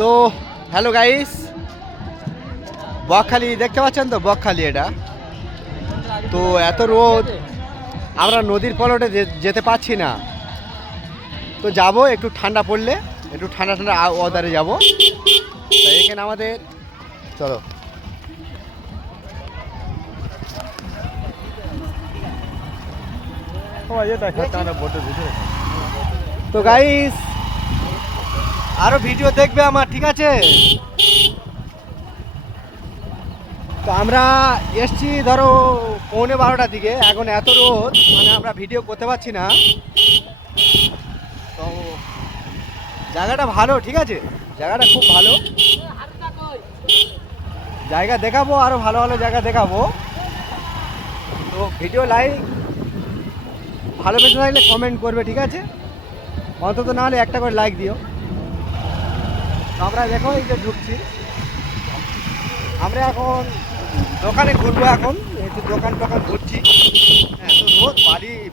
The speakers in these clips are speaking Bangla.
তো হ্যালো গাইস, বকখালি দেখতে পাচ্ছেন তো, বকখালি এটা। তো এত রোদ, আমরা নদীর পলটে যেতে পারছি না। তো যাব একটু ঠান্ডা পড়লে, একটু ঠান্ডা ঠান্ডা ওয়াদারে যাব। তাই এখানে আমাদের, চলো তো গাইস, আরো ভিডিও দেখবে আমার, ঠিক আছে? তো আমরা এসছি ধরো 11:30টার দিকে, এখন এত রোদ, মানে আমরা ভিডিও করতে পারছি না। তো জায়গাটা ভালো, ঠিক আছে, জায়গাটা খুব ভালো। জায়গা দেখাবো, আরো ভালো ভালো জায়গা দেখাবো। তো ভিডিও লাইক ভালো বেশি থাকলে কমেন্ট করবে, ঠিক আছে? অন্তত না হলে একটা করে লাইক দিও। তো আমরা দেখো এই যে ঢুকছি, আমরা এখন দোকানে ঘুরবো, এখন একটু দোকান টোকান ঘুরছি। হ্যাঁ, তো রোদ,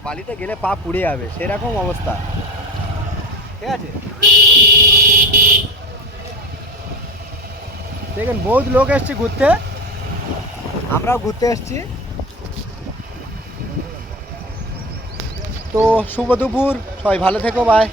বালিতে গেলে পা পুড়ে যাবে, সেরকম অবস্থা, ঠিক আছে? দেখেন বহুত লোক এসছে ঘুরতে, আমরাও ঘুরতে এসছি। তো শুভ দুপুর, সবাই ভালো থেকো, বাই।